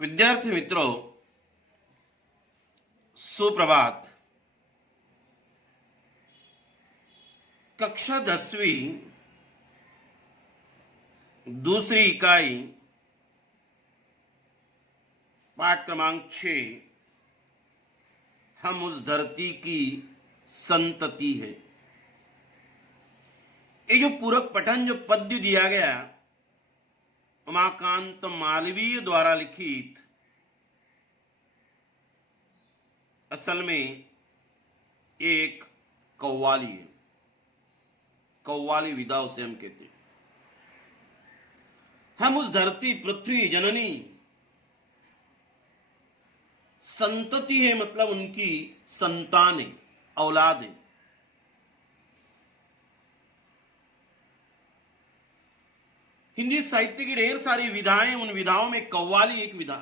विद्यार्थी मित्रों, सुप्रभात। कक्षा 10वीं दूसरी इकाई पाठ क्रमांक 6 हम उस धरती की संतति है। ये जो पूरक पठन जो पद्य दिया गया उमाकांत मालवीय द्वारा लिखित, असल में एक कव्वाली है। कव्वाली विधा उसे हम कहते हैं। हम उस धरती पृथ्वी जननी संतति है, मतलब उनकी संतान है, औलाद है। हिंदी साहित्य की ढेर सारी विधाएं, उन विधाओं में कव्वाली एक विधा,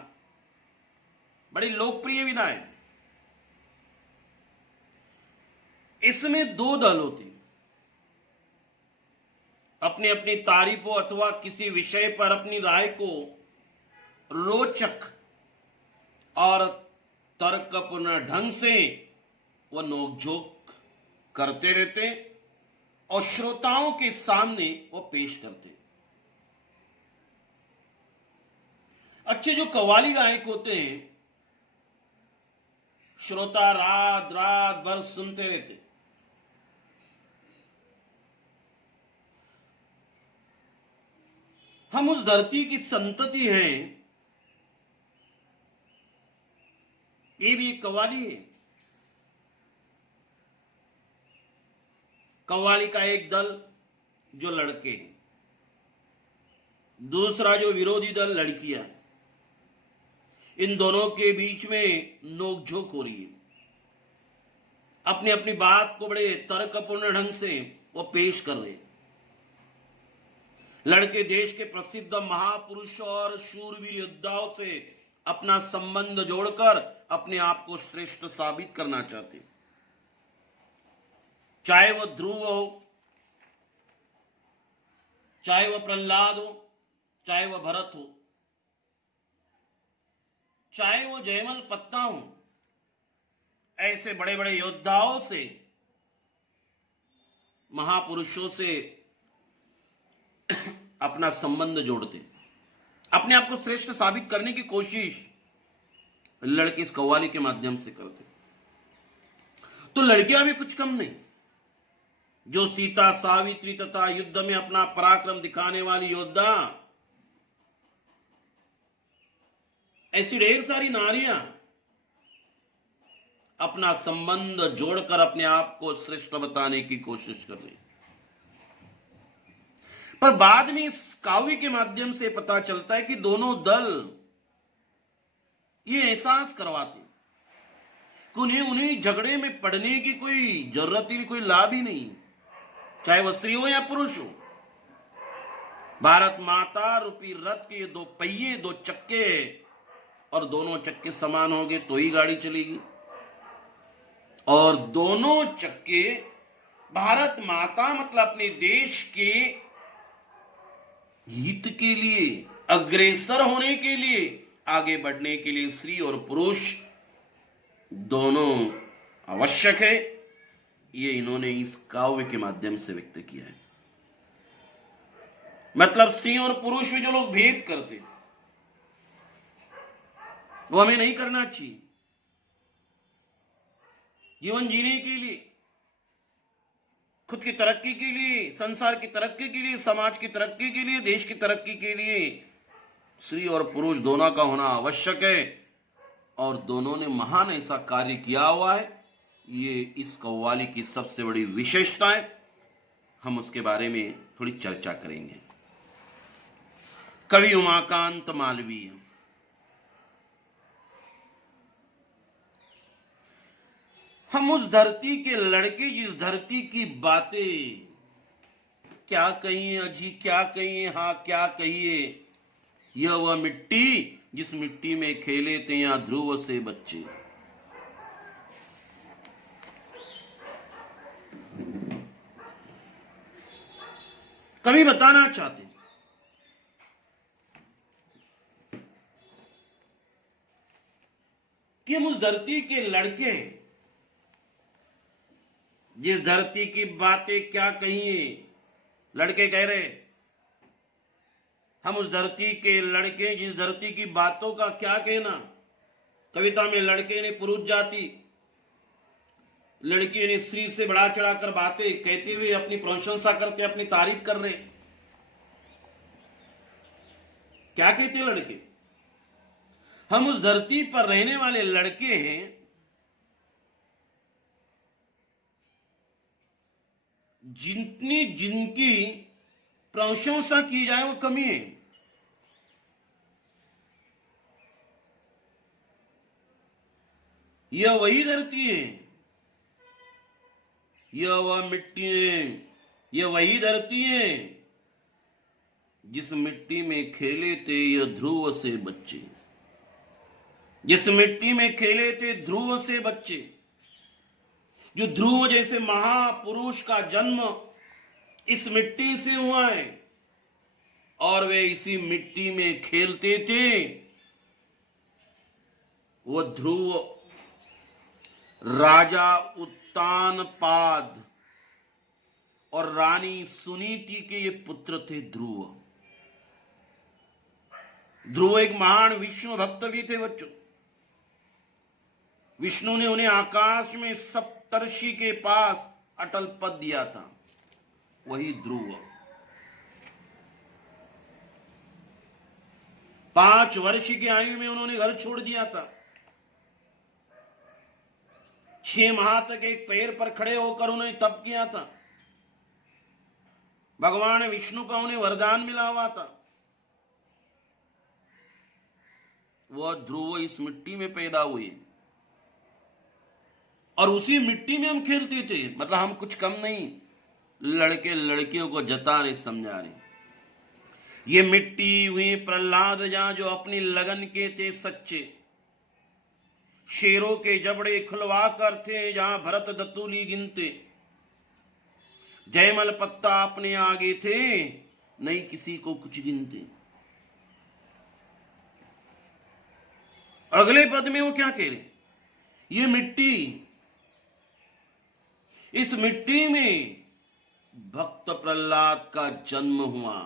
बड़ी लोकप्रिय विधा है। इसमें दो दल होते, अपनी अपनी तारीफों अथवा किसी विषय पर अपनी राय को रोचक और तर्कपूर्ण ढंग से वह नोकझोंक करते रहते और श्रोताओं के सामने वो पेश करते। अच्छे जो कव्वाली गायक होते हैं, श्रोता रात रात भर सुनते रहते। हम उस धरती की संतति हैं, ये भी एक कव्वाली है। कव्वाली का एक दल जो लड़के हैं, दूसरा जो विरोधी दल लड़कियां हैं। इन दोनों के बीच में नोकझोंक हो रही है। अपनी अपनी बात को बड़े तर्कपूर्ण ढंग से वो पेश कर रहे हैं। लड़के देश के प्रसिद्ध महापुरुषों और शूरवीर योद्धाओं से अपना संबंध जोड़कर अपने आप को श्रेष्ठ साबित करना चाहते, चाहे वह ध्रुव हो, चाहे वह प्रहलाद हो, चाहे वह भरत हो, चाहे वो जयमल पत्ता हो। ऐसे बड़े बड़े योद्धाओं से, महापुरुषों से अपना संबंध जोड़ते, अपने आप को श्रेष्ठ साबित करने की कोशिश लड़के इस कव्वाली के माध्यम से करते। तो लड़कियां भी कुछ कम नहीं। जो सीता, सावित्री तथा युद्ध में अपना पराक्रम दिखाने वाली योद्धा, ऐसी ढेर सारी नारियां अपना संबंध जोड़कर अपने आप को श्रेष्ठ बताने की कोशिश कर रही। पर बाद में इस काव्य के माध्यम से पता चलता है कि दोनों दल ये एहसास करवाते कि उन्हें झगड़े में पड़ने की कोई जरूरत ही, कोई लाभ ही नहीं, चाहे वह स्त्री हो या पुरुष हो। भारत माता रूपी रथ के दो पहिए, दो चक्के, और दोनों चक्के समान होंगे तो ही गाड़ी चलेगी। और दोनों चक्के भारत माता मतलब अपने देश के हित के लिए, अग्रसर होने के लिए, आगे बढ़ने के लिए स्त्री और पुरुष दोनों आवश्यक है। ये इन्होंने इस काव्य के माध्यम से व्यक्त किया है। मतलब स्त्री और पुरुष में जो लोग भेद करते, वो हमें नहीं करना चाहिए। जीवन जीने के लिए, खुद की तरक्की के लिए, संसार की तरक्की के लिए, समाज की तरक्की के लिए, देश की तरक्की के लिए स्त्री और पुरुष दोनों का होना आवश्यक है। और दोनों ने महान ऐसा कार्य किया हुआ है। ये इस कव्वाली की सबसे बड़ी विशेषता है। हम उसके बारे में थोड़ी चर्चा करेंगे। कवि उमाकांत मालवीय। हम उस धरती के लड़के, जिस धरती की बातें क्या कहिए अजी, क्या कहिए हाँ क्या कहिए, यह वह मिट्टी जिस मिट्टी में खेले थे यहां ध्रुव से बच्चे। कवि बताना चाहते कि हम उस धरती के लड़के हैं, जिस धरती की बातें क्या कहिए। लड़के कह रहे हम उस धरती के लड़के, जिस धरती की बातों का क्या कहना। कविता में लड़के ने पुरुष जाति, लड़की ने स्त्री से बढ़ा चढ़ाकर बातें कहते हुए अपनी प्रशंसा करते, अपनी तारीफ कर रहे। क्या कहते लड़के? हम उस धरती पर रहने वाले लड़के हैं जितनी जिनकी प्रशंसा की जाए वो कमी है। यह वही धरती है, यह वह मिट्टी है, यह वही धरती है जिस मिट्टी में खेले थे यह ध्रुव से बच्चे, जिस मिट्टी में खेले थे ध्रुव से बच्चे। जो ध्रुव जैसे महापुरुष का जन्म इस मिट्टी से हुआ है और वे इसी मिट्टी में खेलते थे। वो ध्रुव राजा उत्तानपाद और रानी सुनीति के ये पुत्र थे ध्रुव। ध्रुव एक महान विष्णु भक्त भी थे बच्चों। विष्णु ने उन्हें आकाश में सप्तर्षि के पास अटल पद दिया था, वही ध्रुव। 5 वर्ष की आयु में उन्होंने घर छोड़ दिया था। 6 माह तक एक पैर पर खड़े होकर उन्होंने तप किया था। भगवान विष्णु का उन्हें वरदान मिला हुआ था। वह ध्रुव इस मिट्टी में पैदा हुए और उसी मिट्टी में हम खेलते थे। मतलब हम कुछ कम नहीं, लड़के लड़कियों को जता रहे, समझा रहे। ये मिट्टी हुई प्रहलाद जहां जो अपनी लगन के थे सच्चे, शेरों के जबड़े खुलवा कर थे जहां भरत दतूली गिनते, जयमल पत्ता अपने आगे थे नहीं किसी को कुछ गिनते। अगले पद में वो क्या कह रहे? ये मिट्टी, इस मिट्टी में भक्त प्रहलाद का जन्म हुआ।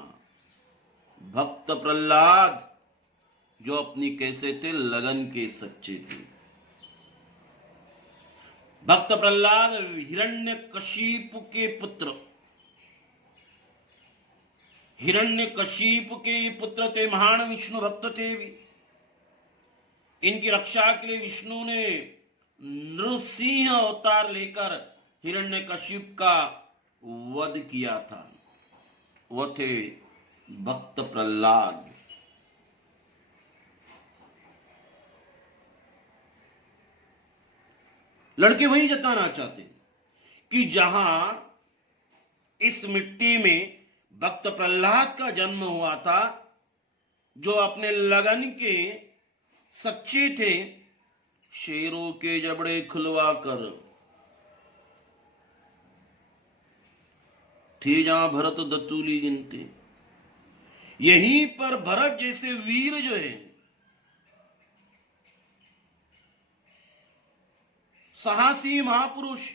भक्त प्रहलाद जो अपनी कैसे थे, लगन के सच्चे थे। भक्त प्रहलाद हिरण्यकशिपु के पुत्र, हिरण्यकशिपु के पुत्र थे, महान विष्णु भक्त थे भी। इनकी रक्षा के लिए विष्णु ने नृसिंह अवतार लेकर हिरण्यकशिप का वध किया था। वह थे भक्त प्रहलाद। लड़के वही जताना चाहते कि जहां इस मिट्टी में भक्त प्रहलाद का जन्म हुआ था, जो अपने लगन के सच्चे थे, शेरों के जबड़े खुलवा कर थे जहां भरत दतूली गिनते। यहीं पर भरत जैसे वीर जो है, साहसी महापुरुष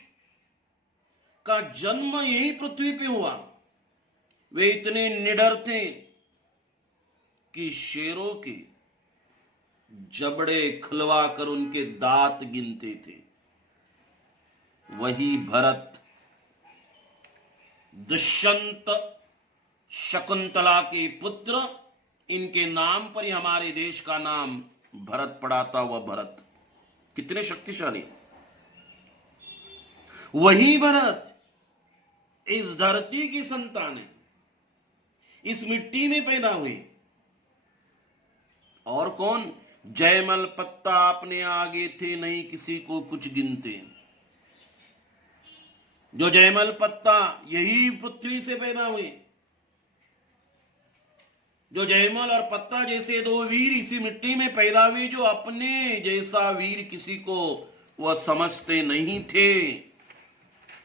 का जन्म यही पृथ्वी पे हुआ। वे इतने निडर थे कि शेरों के जबड़े खुलवा कर उनके दांत गिनते थे। वही भरत दुष्यंत शकुंतला के पुत्र, इनके नाम पर ही हमारे देश का नाम भरत पड़ा था। वह भरत कितने शक्तिशाली। वही भरत इस धरती की संतान है, इस मिट्टी में पैदा हुए। और कौन? जयमल पत्ता अपने आगे थे नहीं किसी को कुछ गिनते। जो जयमल पत्ता यही पृथ्वी से पैदा हुए। जो जयमल और पत्ता जैसे 2 वीर इसी मिट्टी में पैदा हुए, जो अपने जैसा वीर किसी को वह समझते नहीं थे।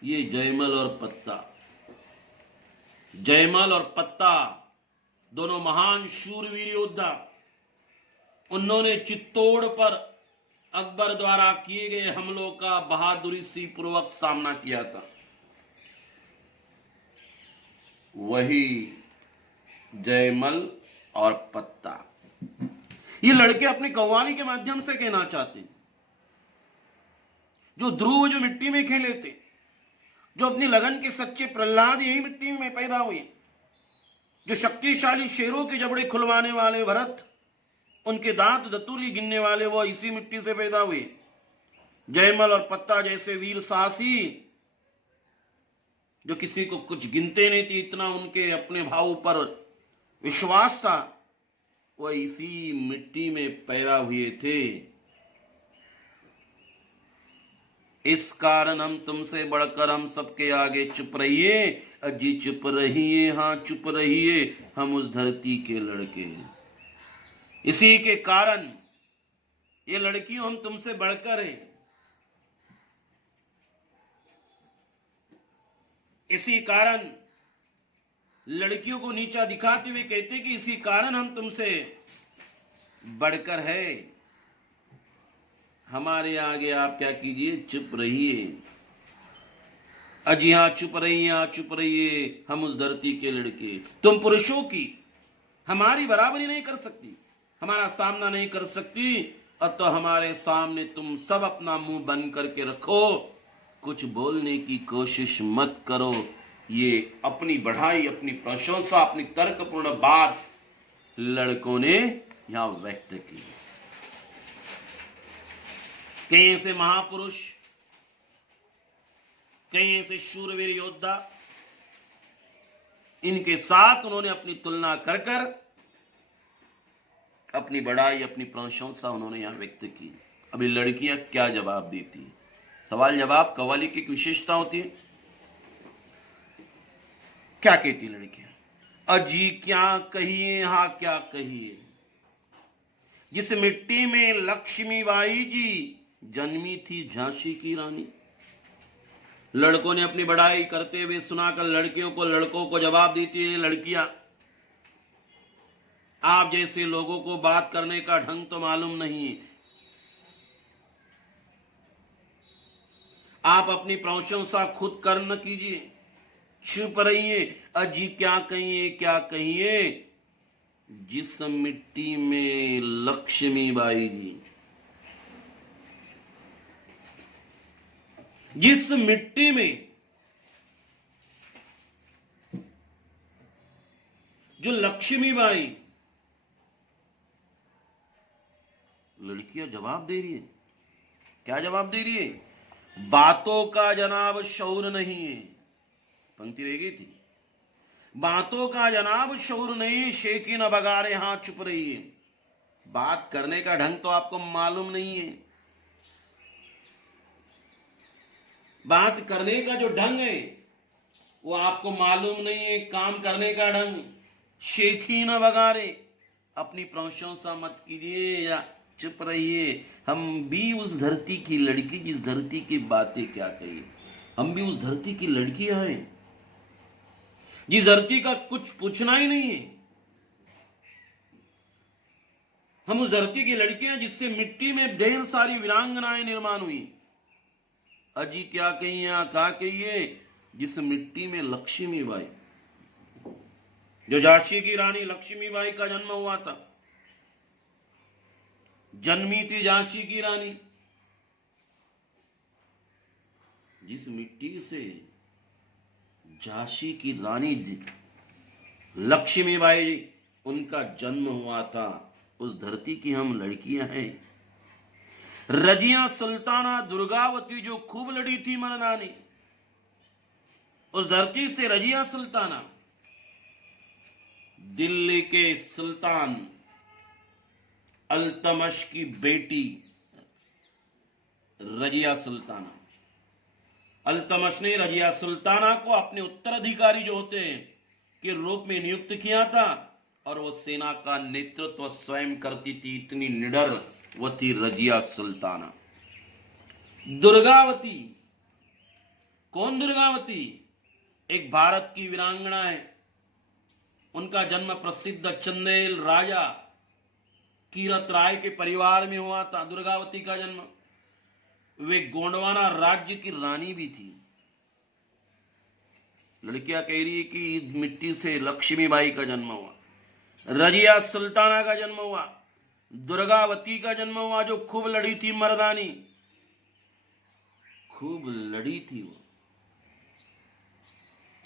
ये जयमल और पत्ता, जयमल और पत्ता दोनों महान शूरवीर योद्धा। उन्होंने चित्तौड़ पर अकबर द्वारा किए गए हमलों का बहादुरी सी पूर्वक सामना किया था। वही जयमल और पत्ता, ये लड़के अपनी कव्वाली के माध्यम से कहना चाहते, जो ध्रुव जो मिट्टी में खेले थे, जो अपनी लगन के सच्चे प्रहलाद यही मिट्टी में पैदा हुए, जो शक्तिशाली शेरों के जबड़े खुलवाने वाले भरत, उनके दांत दतुली गिनने वाले वो इसी मिट्टी से पैदा हुए। जयमल और पत्ता जैसे वीर साहसी, जो किसी को कुछ गिनते नहीं थे, इतना उनके अपने भाव पर विश्वास था, वह इसी मिट्टी में पैदा हुए थे। इस कारण हम तुमसे बढ़कर हम सबके आगे चुप रहिए, अजी चुप रहिए, हां चुप रहिए, हम उस धरती के लड़के। इसी के कारण ये लड़कियों हम तुमसे बढ़कर हैं। इसी कारण लड़कियों को नीचा दिखाते हुए कहते कि इसी कारण हम तुमसे बढ़कर है। हमारे आगे आप क्या कीजिए, चुप रहिए, अजी हां चुप रहिए, हां चुप रहिए, हम उस धरती के लड़के। तुम पुरुषों की हमारी बराबरी नहीं कर सकती, हमारा सामना नहीं कर सकती, अतः हमारे सामने तुम सब अपना मुंह बंद करके रखो, कुछ बोलने की कोशिश मत करो। ये अपनी बढ़ाई, अपनी प्रशंसा, अपनी तर्कपूर्ण बात लड़कों ने यहां व्यक्त की। कई ऐसे महापुरुष, कई ऐसे शूरवीर योद्धा, इनके साथ उन्होंने अपनी तुलना कर कर अपनी बढ़ाई, अपनी प्रशंसा उन्होंने यहां व्यक्त की। अभी लड़कियां क्या जवाब देती, सवाल जवाब कव्वाली की विशेषता होती है। क्या कहती लड़कियां, अजी क्या कहिए, हा क्या कहिए, जिस मिट्टी में लक्ष्मीबाई जी जन्मी थी झांसी की रानी। लड़कों ने अपनी बढ़ाई करते हुए सुनाकर लड़कियों को, लड़कों को जवाब देती है, लड़कियां आप जैसे लोगों को बात करने का ढंग तो मालूम नहीं, आप अपनी प्रशंसा खुद कर न कीजिए, चुप रहिए, अजी क्या कहिए, क्या कहिए, जिस मिट्टी में लक्ष्मीबाई जी, जिस मिट्टी में जो लक्ष्मीबाई, लड़कियां जवाब दे रही है। क्या जवाब दे रही है, बातों का जनाब शौर नहीं है। पंक्ति रह गई थी, बातों का जनाब शौर नहीं, शेखी न बगारे, हां चुप रही है। बात करने का ढंग तो आपको मालूम नहीं है, बात करने का जो ढंग है वो आपको मालूम नहीं है, काम करने का ढंग। शेखी न बगारे, अपनी प्रशंसा मत कीजिए या चुप रहिए। हम भी उस धरती की लड़की, जिस धरती की बातें क्या कहिए, हम भी उस धरती की लड़कियां हैं, जिस धरती का कुछ पूछना ही नहीं है। हम उस धरती की लड़कियां जिससे मिट्टी में ढेर सारी वीरांगनाएं निर्माण हुई। अजी क्या कहिए, क्या कहिए, जिस मिट्टी में लक्ष्मीबाई, जो झांसी की रानी लक्ष्मीबाई का जन्म हुआ था, जन्मी थी झांसी की रानी, जिस मिट्टी से झांसी की रानी लक्ष्मीबाई उनका जन्म हुआ था, उस धरती की हम लड़कियां हैं। रजिया सुल्ताना दुर्गावती जो खूब लड़ी थी मर्दानी, उस धरती से रजिया सुल्ताना, दिल्ली के सुल्तान अल्तमश की बेटी रजिया सुल्ताना, अल्तमश ने रजिया सुल्ताना को अपने उत्तराधिकारी जो होते हैं के रूप में नियुक्त किया था, और वो सेना का नेतृत्व स्वयं करती थी। इतनी निडर वो थी रजिया सुल्ताना। दुर्गावती, कौन दुर्गावती, एक भारत की वीरांगना है। उनका जन्म प्रसिद्ध चंदेल राजा कीरत राय के परिवार में हुआ था दुर्गावती का जन्म। वे गोंडवाना राज्य की रानी भी थी। लड़कियां कह रही है कि इस मिट्टी से लक्ष्मीबाई का जन्म हुआ, रजिया सुल्ताना का जन्म हुआ, दुर्गावती का जन्म हुआ, जो खूब लड़ी थी मर्दानी, खूब लड़ी थी वो।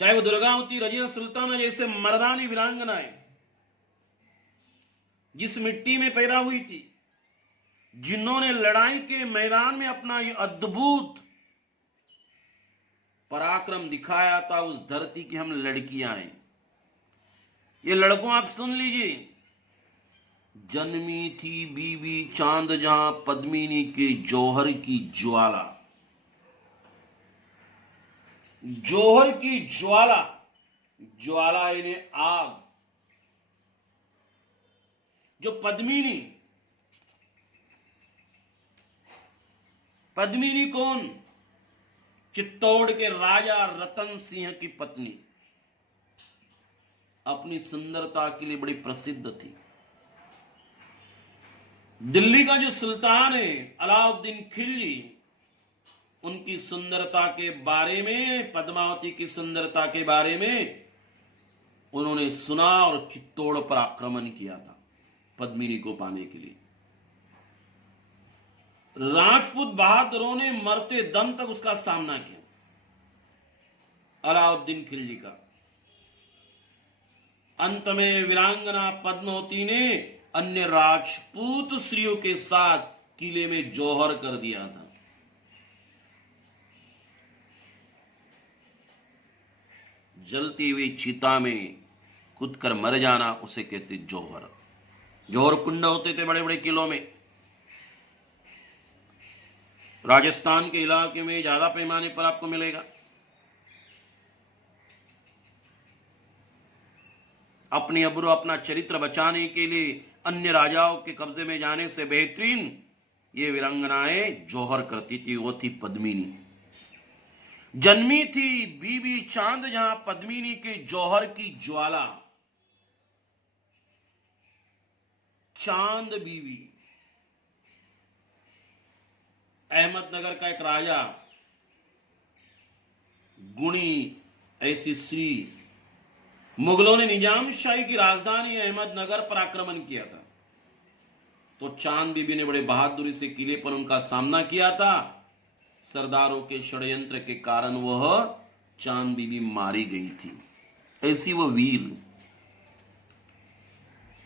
चाहे वो दुर्गावती, रजिया सुल्ताना जैसे मर्दानी वीरांगनाएं जिस मिट्टी में पैदा हुई थी, जिन्होंने लड़ाई के मैदान में अपना ये अद्भुत पराक्रम दिखाया था, उस धरती की हम लड़कियां हैं। ये लड़कों आप सुन लीजिए, जन्मी थी बीबी चांद जहां पद्मिनी के जौहर की ज्वाला, जौहर की ज्वाला, ज्वाला इन्हें आग। जो पद्मिनी, पद्मिनी कौन? चित्तौड़ के राजा रतन सिंह की पत्नी, अपनी सुंदरता के लिए बड़ी प्रसिद्ध थी। दिल्ली का जो सुल्तान है अलाउद्दीन खिलजी, उनकी सुंदरता के बारे में, पद्मावती की सुंदरता के बारे में उन्होंने सुना और चित्तौड़ पर आक्रमण किया था पद्मिनी को पाने के लिए। राजपूत बहादुरों ने मरते दम तक उसका सामना किया, अलाउद्दीन खिलजी का। अंत में वीरांगना पद्मावती ने अन्य राजपूत स्त्रियों के साथ किले में जौहर कर दिया था। जलती हुई चिता में कूदकर मर जाना, उसे कहते जौहर। जौहर कुंड होते थे बड़े बड़े किलों में। राजस्थान के इलाके में ज्यादा पैमाने पर आपको मिलेगा। अपनी अब्रू, अपना चरित्र बचाने के लिए अन्य राजाओं के कब्जे में जाने से बेहतरीन ये वीरांगनाएं जौहर करती थी। वो थी पद्मिनी। जन्मी थी बीबी चांद जहां पद्मिनी के जौहर की ज्वाला, चांद बीवी। अहमदनगर का एक राजा, गुणी ऐसी स्त्री, मुगलों ने निजामशाही की राजधानी अहमदनगर पर आक्रमण किया था, तो चांद बीबी ने बड़े बहादुरी से किले पर उनका सामना किया था। सरदारों के षड्यंत्र के कारण वह चांद बीबी मारी गई थी। ऐसी वो वीर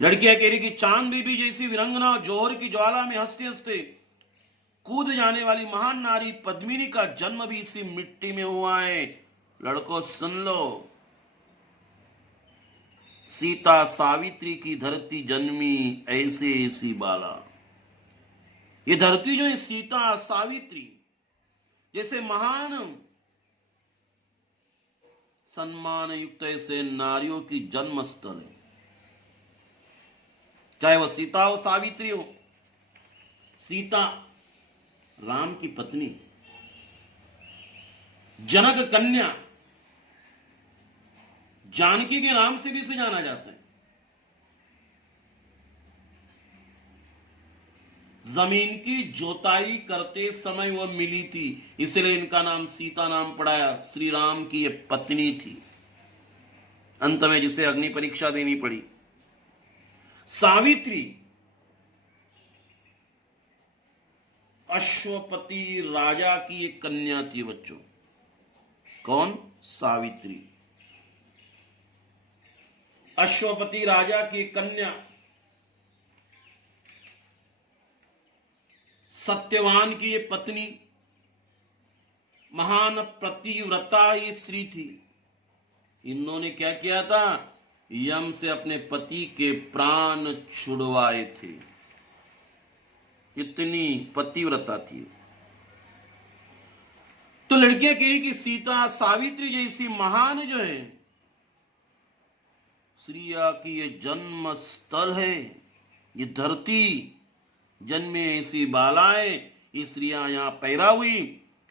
लड़कियां कह रही कि चांद बीबी जैसी वीरंगना जौहर की ज्वाला में हंसते हंसते कूद जाने वाली महान नारी पद्मिनी का जन्म भी इसी मिट्टी में हुआ है। लड़कों सुन लो, सीता सावित्री की धरती जन्मी ऐसे ऐसी बाला। ये धरती जो है सीता सावित्री जैसे महान सम्मान युक्त ऐसे नारियों की जन्म स्थल है। चाहे वह सीता हो, सावित्री हो। सीता राम की पत्नी, जनक कन्या, जानकी के नाम से भी इसे जाना जाता है। जमीन की जोताई करते समय वह मिली थी, इसलिए इनका नाम सीता नाम पड़ाया। श्री राम की यह पत्नी थी, अंत में जिसे अग्नि परीक्षा देनी पड़ी। सावित्री अश्वपति राजा की एक कन्या थी बच्चों। कौन? सावित्री, अश्वपति राजा की कन्या। सत्यवान की ये पत्नी, महान पतिव्रता ये स्त्री थी। इन्होंने क्या किया था? यम से अपने पति के प्राण छुड़वाए थे। इतनी पतिव्रता थी। तो लड़कियां कह रही कि सीता सावित्री जैसी महान जो है स्त्रिया की ये जन्म स्थल है, ये धरती जन्मे ऐसी बालाएं, ये स्त्रियां यहां पैदा हुई।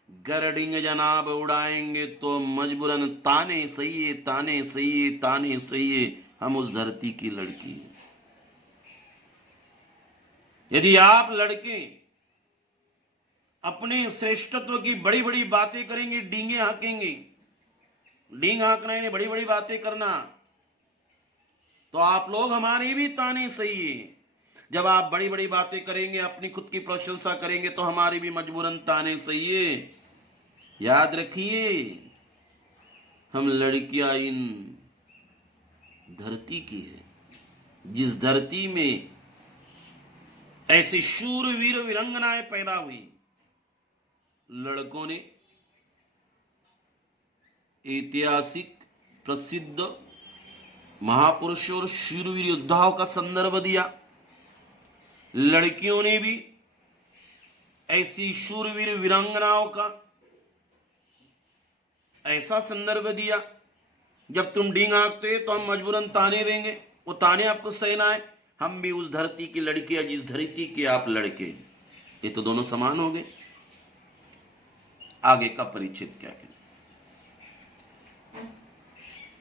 गरडिंग जनाब उड़ाएंगे तो मजबूरन ताने सही, ताने सही, ताने सही, हम उस धरती की लड़की हैं। यदि आप लड़के अपने श्रेष्ठत्व की बड़ी बड़ी बातें करेंगे, डींगे हाँकेंगे, डींग हाँकना यानी बड़ी बड़ी बातें करना, तो आप लोग हमारे भी ताने सही है। जब आप बड़ी बड़ी बातें करेंगे, अपनी खुद की प्रशंसा करेंगे, तो हमारी भी मजबूरन ताने सही है। याद रखिए, हम लड़कियां इन धरती की है, जिस धरती में ऐसी शूरवीर वीरंगनाएं पैदा हुई। लड़कों ने ऐतिहासिक प्रसिद्ध महापुरुषों और शूरवीर योद्धाओं का संदर्भ दिया। लड़कियों ने भी ऐसी शूरवीर वीरांगनाओं का ऐसा संदर्भ दिया। जब तुम डींग हाँकते तो हम मजबूरन ताने देंगे, वो ताने आपको सहना है। हम भी उस धरती की लड़कियां जिस धरती के आप लड़के, ये तो दोनों समान हो गए। आगे का परिचित क्या करें?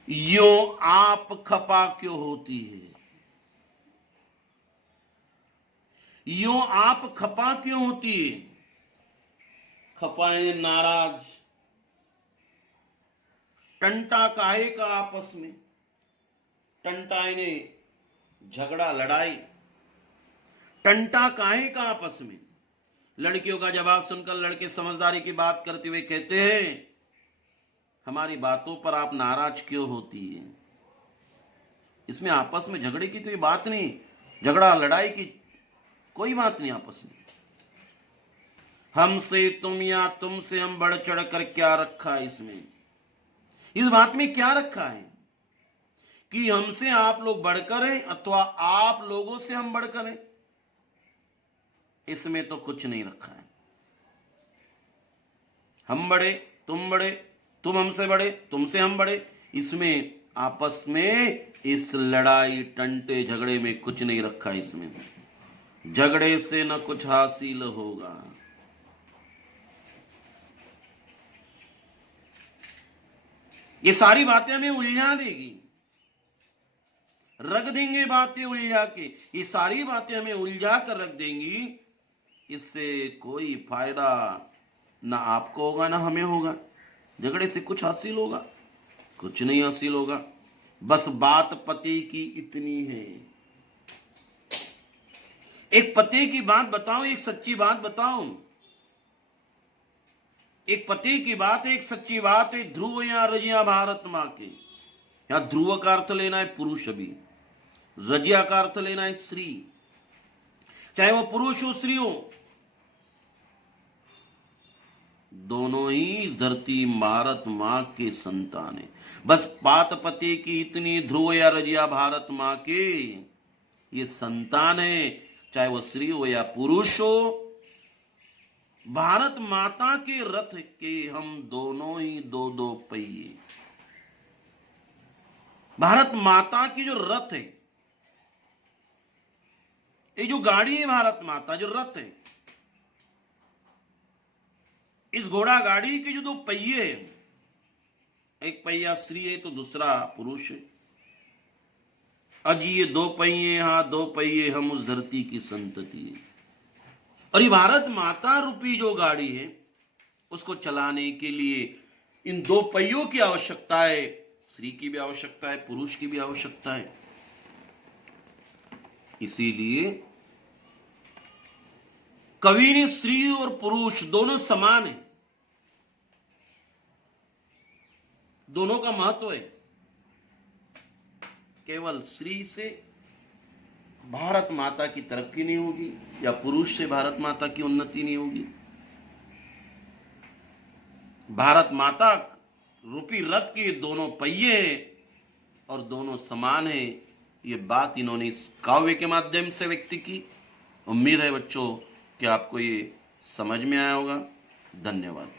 यो आप खपा क्यों होती है? यो आप खपा क्यों होती है? खपा यानी नाराज, टंटा काहे का आपस में, टंटा यानी झगड़ा लड़ाई, टंटा काहे का आपस में। लड़कियों का जवाब सुनकर लड़के समझदारी की बात करते हुए कहते हैं, हमारी बातों पर आप नाराज क्यों होती है? इसमें आपस में झगड़े की कोई बात नहीं, झगड़ा लड़ाई की कोई बात नहीं आपस में। हमसे तुम या तुमसे हम बढ़ चढ़ कर क्या रखा है इसमें? इस बात में क्या रखा है कि हमसे आप लोग बढ़कर हैं अथवा आप लोगों से हम बढ़कर हैं? इसमें तो कुछ नहीं रखा है। हम बड़े, तुम हमसे बड़े, तुमसे हम बड़े, इसमें आपस में इस लड़ाई टंटे झगड़े में कुछ नहीं रखा है। इसमें झगड़े से न कुछ हासिल होगा। ये सारी बातें हमें उलझा देगी, रख देंगे बातें उलझा के, ये सारी बातें हमें उलझा कर रख देंगी। इससे कोई फायदा ना आपको होगा ना हमें होगा। झगड़े से कुछ हासिल होगा? कुछ नहीं हासिल होगा। बस बात पति की इतनी है। एक पति की बात बताऊं, एक सच्ची बात बताऊं। एक पति की बात है, एक सच्ची बात है। ध्रुव या रजिया भारत मां के, या ध्रुव का अर्थ लेना है पुरुष, अभी रजिया का अर्थ लेना है स्त्री, चाहे वो पुरुष हो स्त्री हो, दोनों ही इस धरती भारत मां के संतान है। बस बात पति की इतनी, ध्रुव या रजिया भारत मां के ये संतान है, चाहे वो स्त्री हो या पुरुष हो। भारत माता के रथ के हम दोनों ही दो दो पहिए। भारत माता की जो रथ है, ये जो गाड़ी है भारत माता, जो रथ है, इस घोड़ा गाड़ी के जो दो पहिए हैं, एक पहिया स्त्री है तो दूसरा पुरुष है। अजी ये दो पहिए, हाँ दो पहिए हम उस धरती की संतति है। और ये भारत माता रूपी जो गाड़ी है, उसको चलाने के लिए इन दो पहियों की आवश्यकता है। स्त्री की भी आवश्यकता है, पुरुष की भी आवश्यकता है। इसीलिए कवि ने स्त्री और पुरुष दोनों समान है, दोनों का महत्व है। केवल स्त्री से भारत माता की तरक्की नहीं होगी या पुरुष से भारत माता की उन्नति नहीं होगी। भारत माता रूपी रथ के दोनों पहिए हैं और दोनों समान हैं। ये बात इन्होंने इस काव्य के माध्यम से व्यक्त की। उम्मीद है बच्चों कि आपको ये समझ में आया होगा। धन्यवाद।